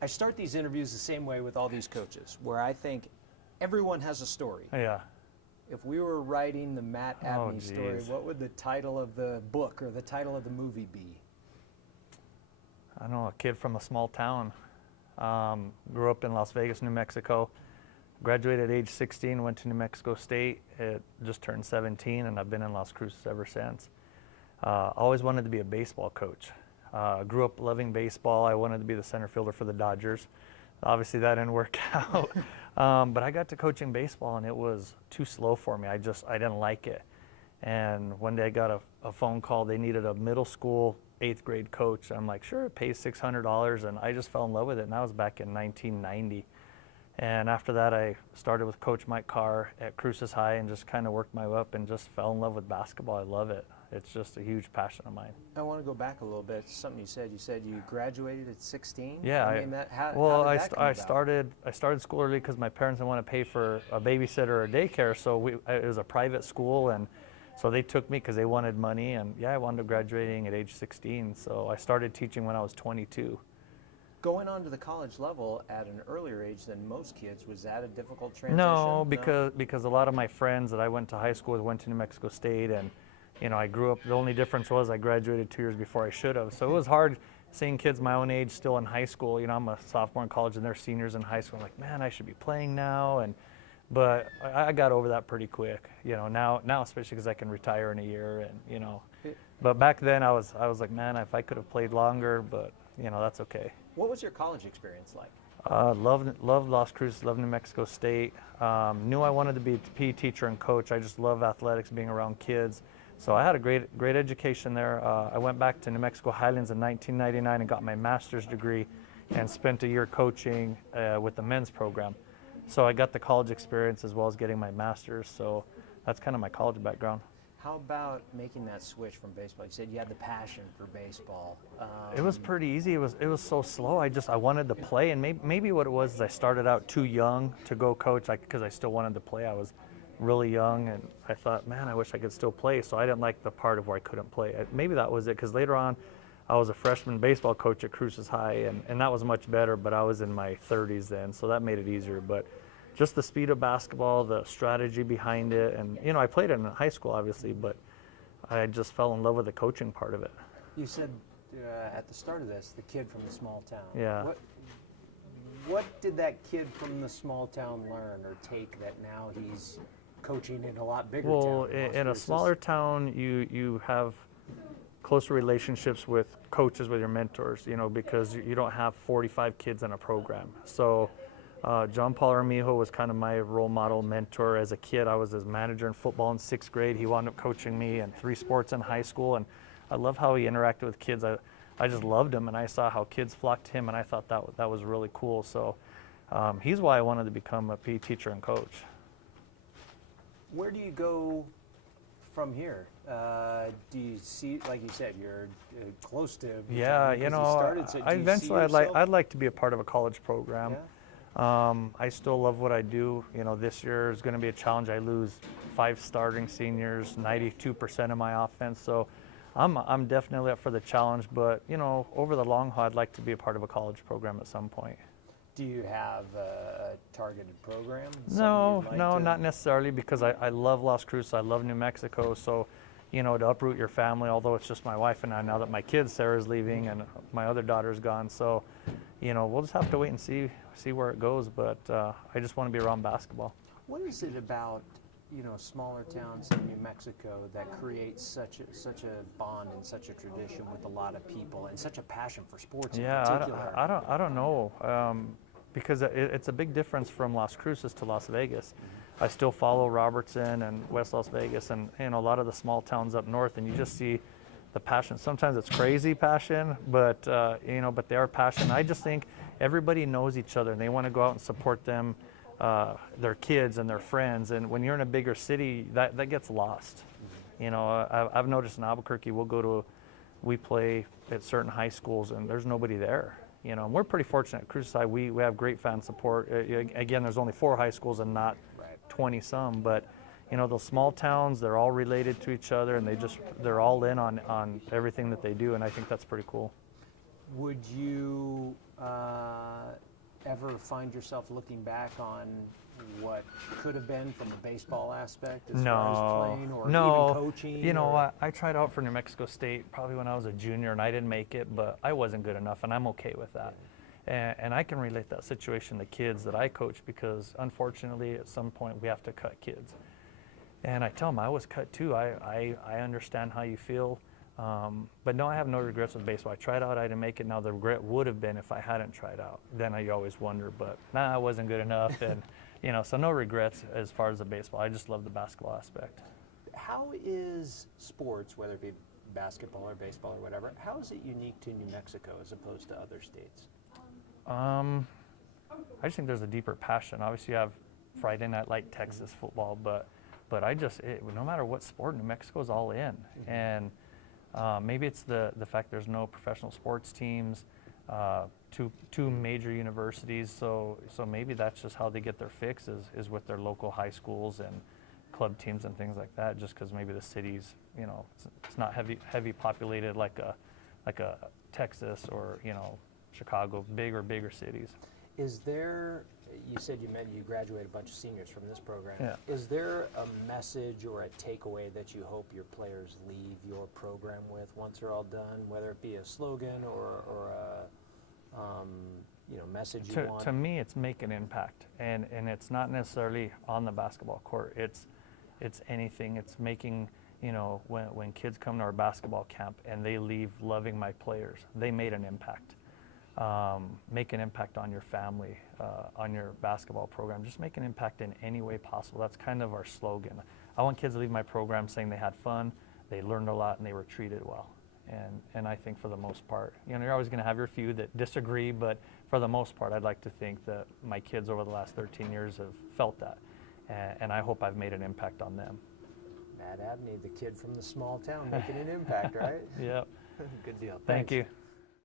I start these interviews the same way with all these coaches, where I think everyone has a story. Yeah. If we were writing the Matt Abney Oh, story, geez. what would the title of the book or the title of the movie be? I don't know, a kid from a small town. Grew up in Las Vegas, New Mexico. Graduated at age 16, went to New Mexico State. It just turned 17, and I've been in Las Cruces ever since. Always wanted to be a baseball coach. Grew up loving baseball. I wanted to be the center fielder for the Dodgers. Obviously, that didn't work out. But I got to coaching baseball, and it was too slow for me. I didn't like it. And one day I got a phone call. They needed a middle school 8th grade coach. I'm like, sure, it pays $600, and I just fell in love with it. And that was back in 1990. And after that, I started with Coach Mike Carr at Cruces High and just kind of worked my way up and just fell in love with basketball. I love it. It's just a huge passion of mine. I want to go back a little bit. Something you said. You said you graduated at 16. Yeah. I mean, how did that come I about? started school early because my parents didn't want to pay for a babysitter or daycare, so it was a private school, and so they took me because they wanted money. And yeah, I wound up graduating at age 16. So I started teaching when I was 22. Going on to the college level at an earlier age than most kids, was that a difficult transition? No, because a lot of my friends that I went to high school with went to New Mexico State, and you know, I grew up. The only difference was I graduated 2 years before I should have. So it was hard seeing kids my own age still in high school. You know, I'm a sophomore in college and they're seniors in high school. I'm like, man, I should be playing now. But I got over that pretty quick. You know, now especially because I can retire in a year, and you know. But back then I was like, man, if I could have played longer, but you know, that's okay. What was your college experience like? Loved Las Cruces, loved New Mexico State. Knew I wanted to be a PE teacher and coach. I just love athletics, being around kids. So I had a great education there. I went back to New Mexico Highlands in 1999 and got my master's degree and spent a year coaching with the men's program. So I got the college experience as well as getting my master's. So that's kind of my college background. How about making that switch from baseball? You said you had the passion for baseball. It was pretty easy. It was so slow. I wanted to play, and maybe what it was is I started out too young to go coach, because I still wanted to play. I was really young, and I thought, man, I wish I could still play. So I didn't like the part of where I couldn't play. Maybe that was it, because later on, I was a freshman baseball coach at Cruces High, and that was much better. But I was in my 30s then, so that made it easier. But just the speed of basketball, the strategy behind it, and you know, I played it in high school, obviously, but I just fell in love with the coaching part of it. You said at the start of this, the kid from the small town. Yeah. What did that kid from the small town learn or take that now he's coaching in a lot bigger town? Well, in a smaller town, you have closer relationships with coaches, with your mentors, you know, because you don't have 45 kids in a program. So John Paul Armijo was kind of my role model mentor. As a kid, I was his manager in football in 6th grade. He wound up coaching me in 3 sports in high school, and I love how he interacted with kids. I just loved him, and I saw how kids flocked to him, and I thought that was really cool. So he's why I wanted to become a PE teacher and coach. Where do you go from here? Do you see, like you said, you're close to Yeah, you know, eventually I'd like to be a part of a college program. Yeah. I still love what I do. You know, this year is going to be a challenge. I lose 5 starting seniors, 92% of my offense. So I'm definitely up for the challenge. But, you know, over the long haul, I'd like to be a part of a college program at some point. Do you have a targeted program? No, not necessarily, because I love Las Cruces. I love New Mexico. So, you know, to uproot your family, although it's just my wife and I now that my kid Sarah's leaving and my other daughter's gone. So, you know, we'll just have to wait and see where it goes. But I just want to be around basketball. What is it about, you know, smaller towns in New Mexico that creates such a bond and such a tradition with a lot of people and such a passion for sports in particular? I don't know, because it's a big difference from Las Cruces to Las Vegas. I still follow Robertson and West Las Vegas and, you know, a lot of the small towns up north, and you just see the passion. Sometimes it's crazy passion, but you know, but they are passionate. I just think everybody knows each other and they want to go out and support them, their kids and their friends. And when you're in a bigger city, that gets lost. You know, I've noticed in Albuquerque, we play at certain high schools and there's nobody there. You know, and we're pretty fortunate at Cruces High. We have great fan support. Again, there's only 4 high schools and not 20 some, but you know, those small towns, they're all related to each other, and they're all in on everything that they do, and I think that's pretty cool. Would you ever find yourself looking back on what could have been from the baseball aspect as far as playing or even coaching? You know, I tried out for New Mexico State probably when I was a junior, and I didn't make it, but I wasn't good enough, and I'm okay with that. And I can relate that situation to kids that I coach, because unfortunately at some point we have to cut kids. And I tell them I was cut too. I understand how you feel. But no, I have no regrets with baseball. I tried out, I didn't make it. Now the regret would have been if I hadn't tried out. Then I always wonder, but nah, I wasn't good enough. And you know, so no regrets as far as the baseball. I just love the basketball aspect. How is sports, whether it be basketball or baseball or whatever, how is it unique to New Mexico as opposed to other states? I just think there's a deeper passion. Obviously, you have Friday Night Light Texas football, but no matter what sport, New Mexico's all in. And maybe it's the fact there's no professional sports teams, two major universities, so maybe that's just how they get their fix is with their local high schools and club teams and things like that, just because maybe the cities, you know, it's not heavy populated like a Texas or, you know, Chicago, bigger cities. Is there, you said you graduated a bunch of seniors from this program. Yeah. Is there a message or a takeaway that you hope your players leave your program with once they're all done, whether it be a slogan or a you know, message you want? To me, it's make an impact, and it's not necessarily on the basketball court. It's anything. It's making, you know, when kids come to our basketball camp and they leave loving my players, they made an impact. Make an impact on your family, on your basketball program. Just make an impact in any way possible. That's kind of our slogan. I want kids to leave my program saying they had fun, they learned a lot, and they were treated well. And I think for the most part, you know, you're always going to have your few that disagree, but for the most part, I'd like to think that my kids over the last 13 years have felt that. And I hope I've made an impact on them. Matt Abney, the kid from the small town making an impact, right? Yep. Good deal. Thank Thanks. you.